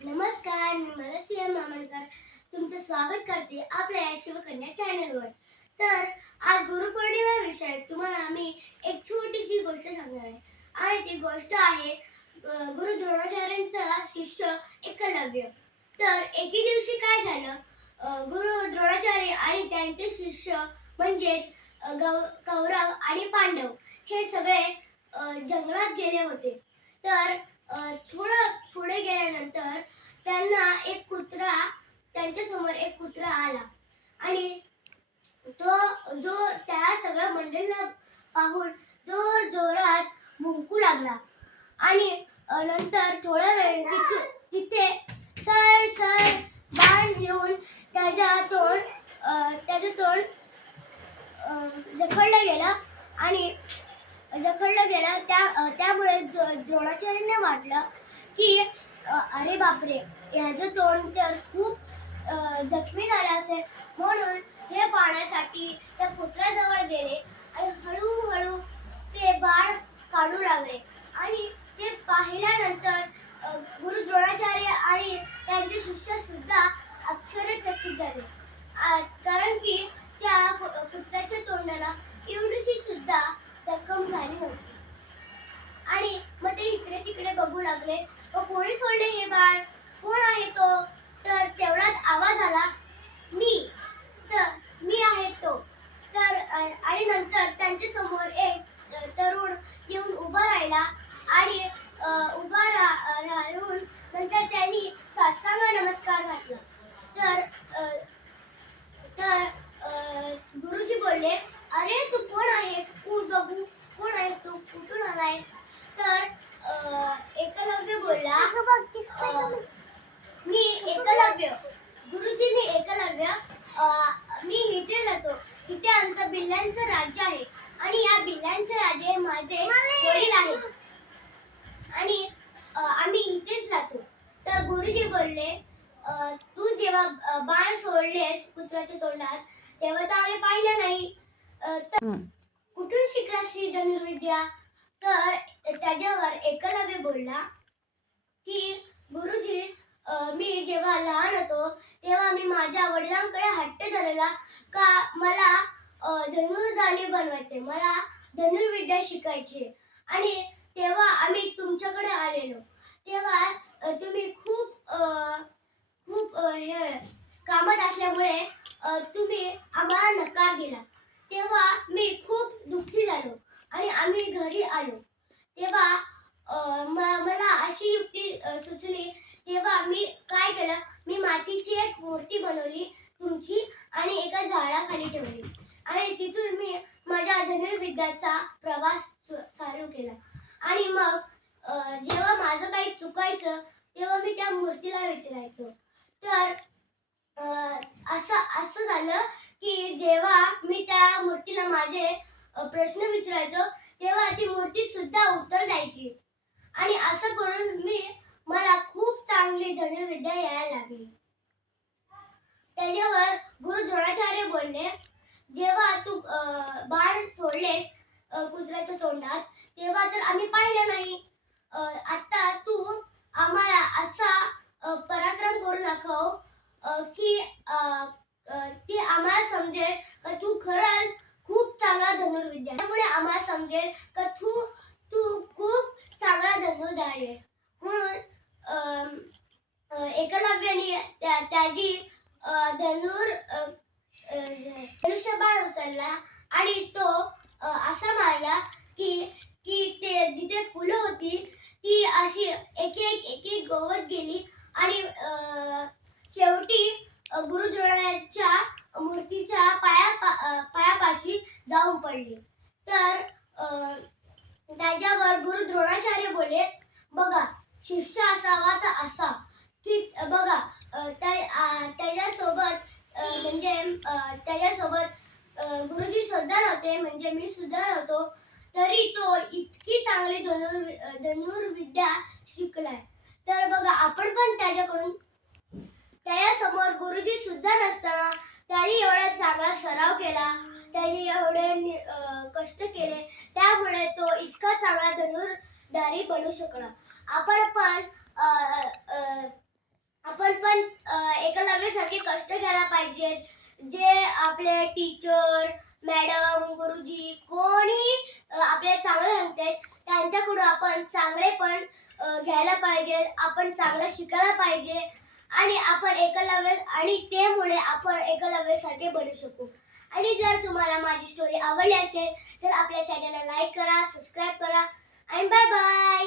नमस्कार, मी मनस्वी मामलकर तुमचं स्वागत करते आपल्या या शिवकन्या चॅनलवर. तर आज गुरुपौर्णिमा विषयी तुम्हाला मी एक छोटीशी गोष्ट सांगणार आहे. आणि ती गोष्ट आहे गुरु द्रोणाचार्यांचा शिष्य एकलव्य. तर एके दिवशी काय झालं, गुरु द्रोणाचार्य आणि त्यांचे शिष्य म्हणजेच कौरव आणि पांडव हे सगळे जंगलात गेले होते. तर थोडं पुढे गेल्यानंतर त्यांच्या समोर एक कुत्रा आला आणि तो जो त्या सगळ्या मंडळीला पाहून जोर जोरात भुंकू लागला. आणि नंतर थोड्या वेळ तिथे सर सर बाण येऊन त्याचं तोंड जखडलं गेलं. आणि त्यामुळे द्रोणाचार्यांना वाटलं की अरे बापरे, ह्याचं तोंड तर खूप जखमी झालं असेल. म्हणून हे पाहण्यासाठी त्या कुत्र्याजवळ गेले आणि हळूहळू ते बाळ काढू लागले. आणि ते पाहिल्यानंतर गुरु द्रोणाचार्य आणि त्यांचे शिष्य सुद्धा आश्चर्यचकित झाले, कारण की त्या कुत्र्याच्या तोंडाला एवढीशी सुद्धा जखम झाली नव्हती. आणि मग ते इकडे तिकडे बघू लागले, कोणी सोडले हे बाळ, कोण आहे तो. तर तेवढाच आवाज आला, मी मी आहे तो. तर आणि नंतर त्यांच्या समोर एक तरुण येऊन उभा राहिला. आणि राहून नंतर त्यांनी साष्टांग नमस्कार घातला. तर तर गुरुजी बोलले, अरे तू कोण आहेस, उठ बघू, कोण आहेस तू, कुठून आलायस. तर एकलव्य बोलला, मी एकलव्य, गुरुजी मी एकलव्य, मी इथे राहतो. इथे आमचं बिल्ल्यांचं राज्य आहे आणि या बिल्ल्यांचे राजे माझे वडील आहेत आणि आम्ही इथेच राहतो. तर गुरुजी बोलले, तू जेव्हा बाण सोडलेस कुत्र्याच्या तोंडात तेव्हा तर आम्ही पाहिलं नाही, तर कुठून शिकलास ही धनुर्विद्या. तर त्याच्यावर एकलव्य बोलला की गुरुजी, मी जेव्हा लहान होतो तेव्हा मी माझ्या वडिलांकडे हट्ट धरला का मला धनुर्धारी बनवायचे, मला धनुर्विद्या शिकायची. आणि तेव्हा आम्ही तुमच्याकडे आलेलो. तेव्हा तुम्ही खूप हे कामात असल्यामुळे तुम्ही आम्हाला नकार दिला. तेव्हा मी खूप दुःखी झालो आणि आम्ही घरी आलो. तेव्हा मला अशी युक्ती सुचली. तेव्हा मी काय केलं, मी मातीची एक मूर्ती बनवली तुमची आणि एका झाडाखाली ठेवली. आणि तिथून मी माझ्या धनुर्विद्याचा प्रवास चालू केला. आणि मग जेव्हा माझं काही चुकायचं तेव्हा मी त्या मूर्तीला विचारायचो. तर असं झालं की जेव्हा मी त्या मूर्तीला माझे प्रश्न विचारायचो तेव्हा ती मूर्ती सुद्धा उत्तर द्यायची. आणि असं करून मला खूप चांगली धनुर्विद्या यायला लागली. त्याच्यावर गुरु द्रोणाचार्य बोलले, जेव्हा तू बाण सोडलेस कुत्र्याच्या तोंडात तेव्हा तर आम्ही पाहिलं नाही. आता तू आम्हाला असा पराक्रम करून दाखव की ती आम्हाला समजेल का तू खरंच खूप चांगला धनुर्विद्या, त्यामुळे आम्हाला समजेल का तू खूप चांगला धनुर्धारी आहेस. म्हणून एकलव्याने त्याची धनुष्यबाण उचलला आणि तो असा मारला की ते जिथे फुलं होती ती अशी एक एक गवत गेली. आणि शेवटी गुरु द्रोणाच्या मूर्तीच्या पायापाशी जाऊन पडली. तर त्याच्यावर गुरु द्रोणाचार्य बोलले, बघा शिष्य असावा तर असा की बघा त्याच्यासोबत गुरुजी सुद्धा नव्हते, म्हणजे मी सुद्धा नव्हतो, तरी तो इतकी चांगली धनुर्विद्या शिकलाय. तर बघा आपण पण त्याच्याकडून, त्याच्यासमोर गुरुजी सुद्धा नसताना त्यांनी एवढा चांगला सराव केला, त्यांनी एवढे कष्ट केले, त्यामुळे तो इतका चांगला धनुर्धारी बनू शकला. आपण पण पाहिजेत. जे आपले टीचर, मॅडम, गुरुजी कोणी आपल्याला चांगलं सांगतात त्यांच्याकडून आपण चांगलेपण घ्यायला पाहिजे. आपण चांगलं शिकायला पाहिजे आणि आपण एकलव्य आणि त्यामुळे आपण एकलव्यासारखे बनू शकू. आणि जर तुम्हाला माझी स्टोरी आवडली असेल तर आपल्या चॅनलला लाईक करा, सबस्क्राईब करा आणि बाय बाय.